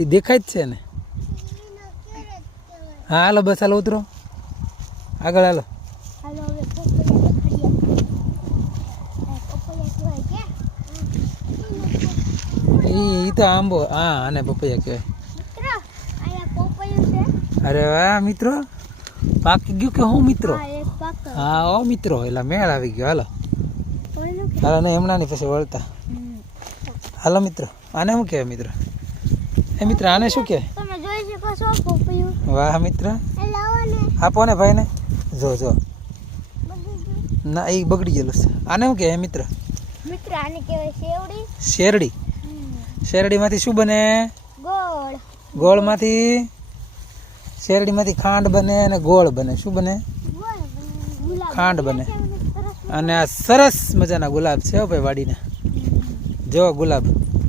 એ દેખાય જ છે ને. હા હાલો બસ હાલો ઉતરો આગળ હાલો. એ તો આંબો હા અને પપૈયા કહેવાય. અરે વાહ મિત્રો પાકી ગયું કે હું મિત્રો. હા ઓ મિત્રો એટલે મેળ આવી ગયો. હાલો હાલો ને હમણાં ની પછી વળતા હાલો મિત્રો. આને શું કહેવાય મિત્રો? એ મિત્ર આને શું કહેવાય? વાહ મિત્ર આપો ને ભાઈ ને. જો જો ના એ બગડી ગયેલું છે. આને શું કહેવાય મિત્ર? આને કહેવાય શેરડી. શેરડી. શેરડીમાંથી શું બને? ગોળ. ગોળમાંથી શેરડીમાંથી ખાંડ બને અને ગોળ બને. શું બને? ખાંડ બને. અને આ સરસ મજાના ગુલાબ છે હો ભાઈ વાડીના. જો ગુલાબ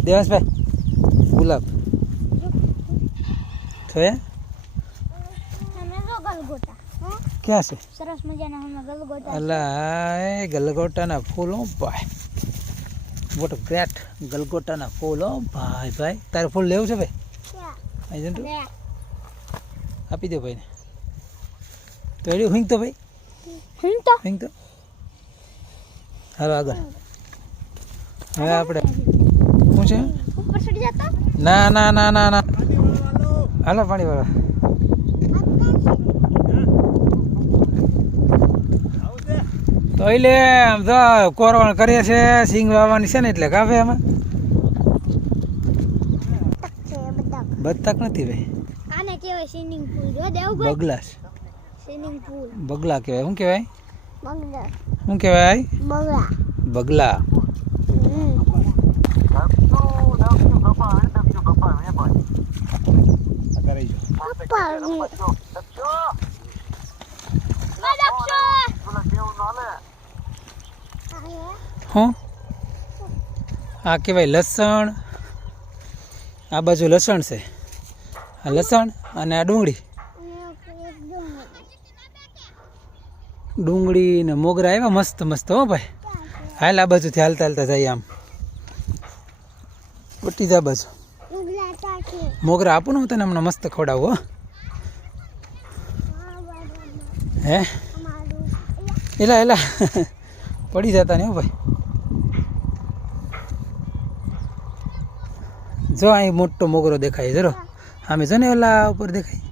દેવાંશભાઈ ગુલાબ જોયા ક્યાં છે? સરસ મજાના ગલગોટા. અલા એ ગલગોટાના ફૂલ હો ભાઈ. મોટો ગ્રેટ ગલગોટાના ફૂલ હો ભાઈ. ભાઈ તારે ફૂલ લેવું છે ભાઈ? અહીં જન આપી દો ભાઈને. તો એડી હિંગ તો ભાઈ હિંગ તો હાલો આગળ. હવે આપણે શું છે? ઉપર ચડી જતો? ના ના ના ના ના હાલો પાણી વાળા. તો એટલે આમ તો કોરવણ કરીએ છે સિંગ વાવવાની છે ને એટલે કાપે એમાં. બતક નથી ભાઈ. આને કહેવાય સ્વિમિંગ પૂલ. જો દેવભાઈ બગલા. Swimming pool. બગલા કહેવાય. શું કહેવાય? બગલા. શું કહેવાય? બગલા. બગલા. હું આ કહેવાય લસણ. આ બાજુ લસણ છે. આ લસણ અને આ ડુંગળી. ડુંગળી ને મોગરા આવ્યા મસ્ત મસ્ત હો ભાઈ. હાલ આ બાજુથી હાલતા હાલતા જઈએ આમ પટી જા બાજુ. મોગરા આપું ને હું તને હમણાં મસ્ત ખવડાવું હો. હે એલા એલા પડી જતા ને હો ભાઈ. જો અહીં મોટો મોગરો દેખાય જરો. આમે જો ને ઓલા ઉપર દેખાય.